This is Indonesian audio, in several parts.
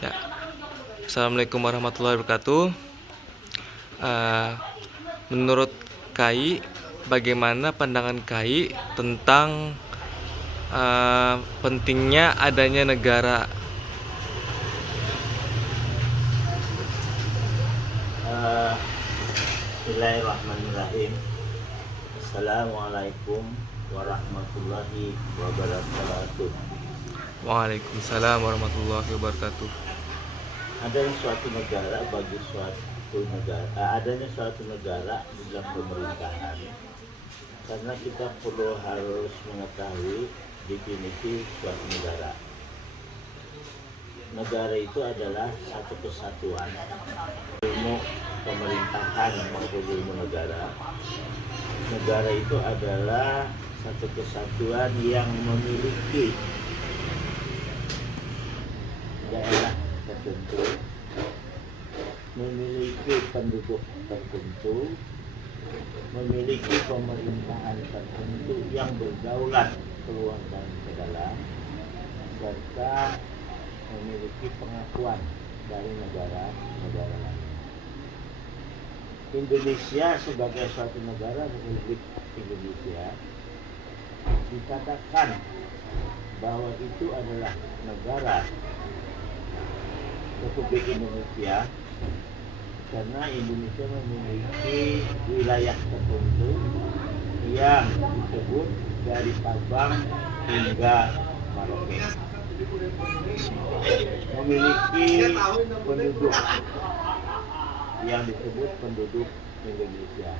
Ya, Assalamualaikum warahmatullahi wabarakatuh. Eh, Menurut KAI, bagaimana pandangan KAI tentang pentingnya adanya negara? Bismillahirrahmanirrahim. Assalamualaikum warahmatullahi wabarakatuh. Waalaikumsalam warahmatullahi wabarakatuh. Adanya suatu negara adanya suatu negara di dalam pemerintahan, karena kita perlu harus mengetahui definisi suatu negara. Negara itu adalah satu kesatuan ilmu pemerintahan maupun ilmu negara. Negara itu adalah satu kesatuan yang memiliki daerah tertentu, memiliki penduduk tertentu, memiliki pemerintahan tertentu yang berdaulat keluar dan ke dalam, serta memiliki pengakuan dari negara-negara lain. Indonesia sebagai suatu negara, Republik Indonesia, dikatakan bahwa itu adalah negara Republik Indonesia karena Indonesia memiliki wilayah tertentu yang disebut dari Sabang hingga Merauke, memiliki penduduk yang disebut penduduk Indonesia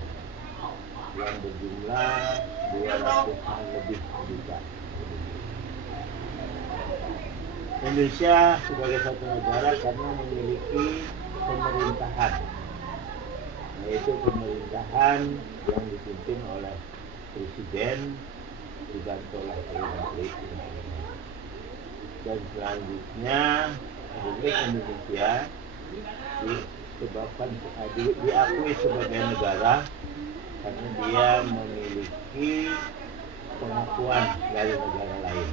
yang berjumlah 200-an lebih juta. Indonesia sebagai satu negara karena memiliki pemerintahan, yaitu pemerintahan yang dipimpin oleh presiden, dibantu oleh menteri. Dan selanjutnya Republik Indonesia diakui sebagai negara karena dia memiliki pengakuan dari negara lain.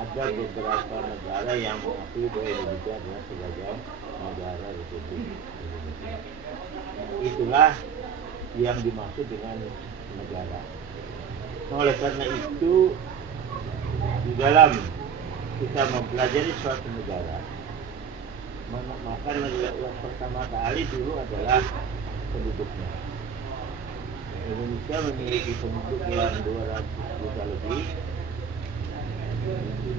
Ada beberapa negara yang mengakui bahwa Indonesia adalah sebagai negara Republik Indonesia. Itulah yang dimaksud dengan negara. Nah, oleh karena itu, di dalam kita mempelajari suatu negara, maka negara yang pertama kali dulu adalah penduduknya. Indonesia memiliki penduduk yang 200 juta lebih,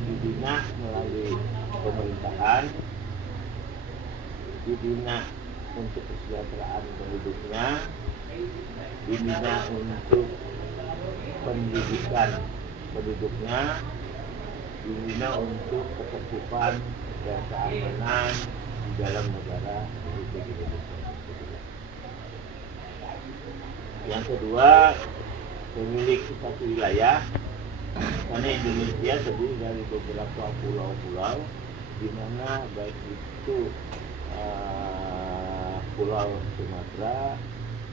dibina melalui pemerintahan, dibina untuk kesejahteraan penduduknya, dibina untuk pendidikan penduduknya, dibina untuk ketertiban dan keamanan di dalam negara Republik Indonesia. Yang kedua, memiliki satu wilayah, karena Indonesia terdiri dari beberapa pulau-pulau, di mana baik itu Pulau Sumatera,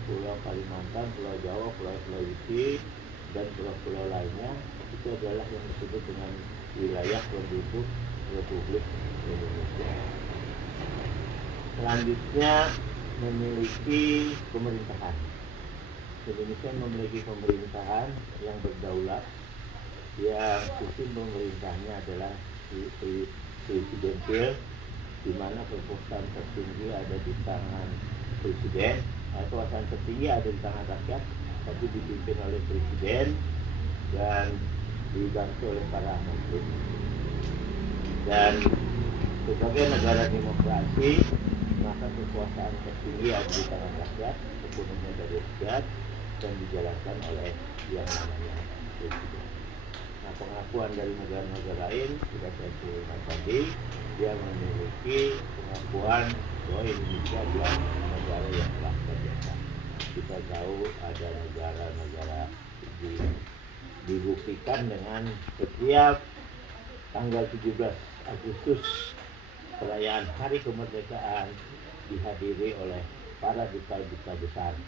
Pulau Kalimantan, Pulau Jawa, Pulau Sulawesi, dan pulau-pulau lainnya, itu adalah yang disebut dengan wilayah penduduk Republik Indonesia. Selanjutnya, memiliki pemerintahan. Indonesia memiliki pemerintahan yang berdaulat, yang sistem pemerintahnya adalah presidensial, di mana kekuasaan tertinggi ada di tangan presiden, atau kekuasaan tertinggi ada di tangan rakyat, tapi dipimpin oleh presiden dan dibantu oleh para menteri. Dan sebagai negara demokrasi, maka kekuasaan tertinggi ada di tangan rakyat, sepenuhnya dari rakyat, dan dijalankan oleh yang namanya presiden. Nah, pengakuan dari negara-negara lain sudah saya sebutkan tadi, dia memiliki pengakuan bahwa Indonesia adalah negara yang telah merdeka. Kita tahu ada negara-negara dibuktikan dengan setiap tanggal 17 Agustus perayaan Hari Kemerdekaan dihadiri oleh para duta-duta besar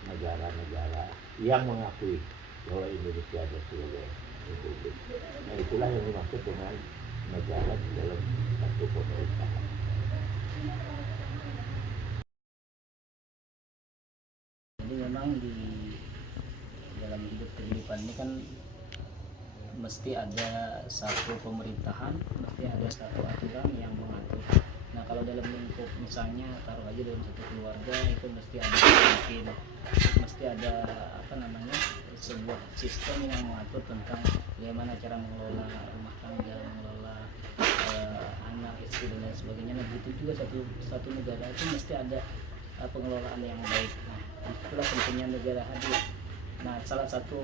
negara-negara yang mengakui bahwa Indonesia adalah sebagai republik. Nah, itulah yang dimaksud dengan negara di dalam satu pemerintahan. Jadi memang di dalam hidup kehidupan ini kan mesti ada satu pemerintahan, mesti ada satu aturan yang mengatur. Nah kalau dalam lingkup misalnya taruh aja dalam satu keluarga itu mesti ada pemimpin, mesti ada sebuah sistem yang mengatur tentang bagaimana cara mengelola rumah tangga, mengelola anak, istri dan lain sebagainya. Nah begitu juga satu negara itu mesti ada pengelolaan yang baik. Nah itulah pentingnya negara hadir. Nah salah satu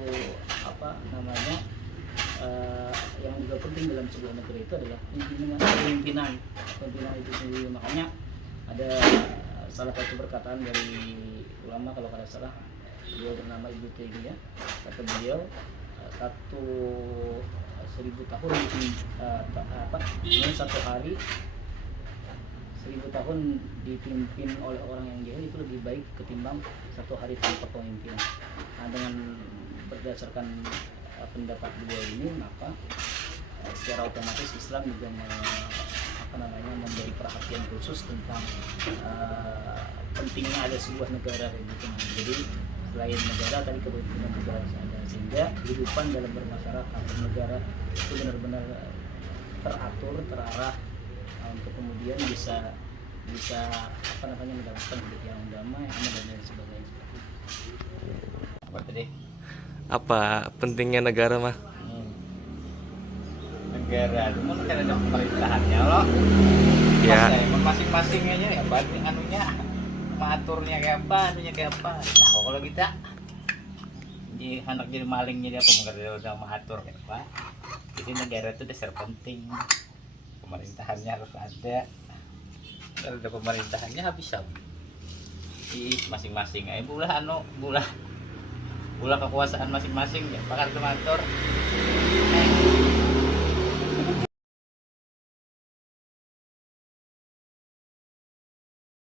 yang juga penting dalam sebuah negara itu adalah pimpinan itu sendiri. Makanya ada salah satu perkataan dari ulama kalau tidak salah, beliau bernama Ibnu Taimiyah, kata beliau 1000 tahun satu hari 1000 tahun dipimpin oleh orang yang jahil itu lebih baik ketimbang satu hari tanpa pemimpin. Nah dengan berdasarkan pendapat beliau ini, maka secara otomatis Islam juga memberi perhatian khusus tentang pentingnya ada sebuah negara gitu. Nah, jadi selain negara tadi kepemimpinan juga harus ada, sehingga kehidupan dalam bermasyarakat bernegara itu benar-benar teratur, terarah untuk kemudian bisa mendapatkan hidup yang damai, aman dan lain sebagainya. Apa tadi? Apa pentingnya negara mah? Negara, cuma kan ada pemerintahannya loh. Ya. Masing-masing aja ya, banding anunya, mengaturnya kayak apa, anunya kayak apa. Nah, kalau kita di anak jadi malingnya dia udah mengatur kayak apa. Jadi negara itu dasar penting. Pemerintahannya harus ada. Kalau ada pemerintahannya habis masing-masing aja bulah kekuasaan masing-masing ya, bakal mengatur.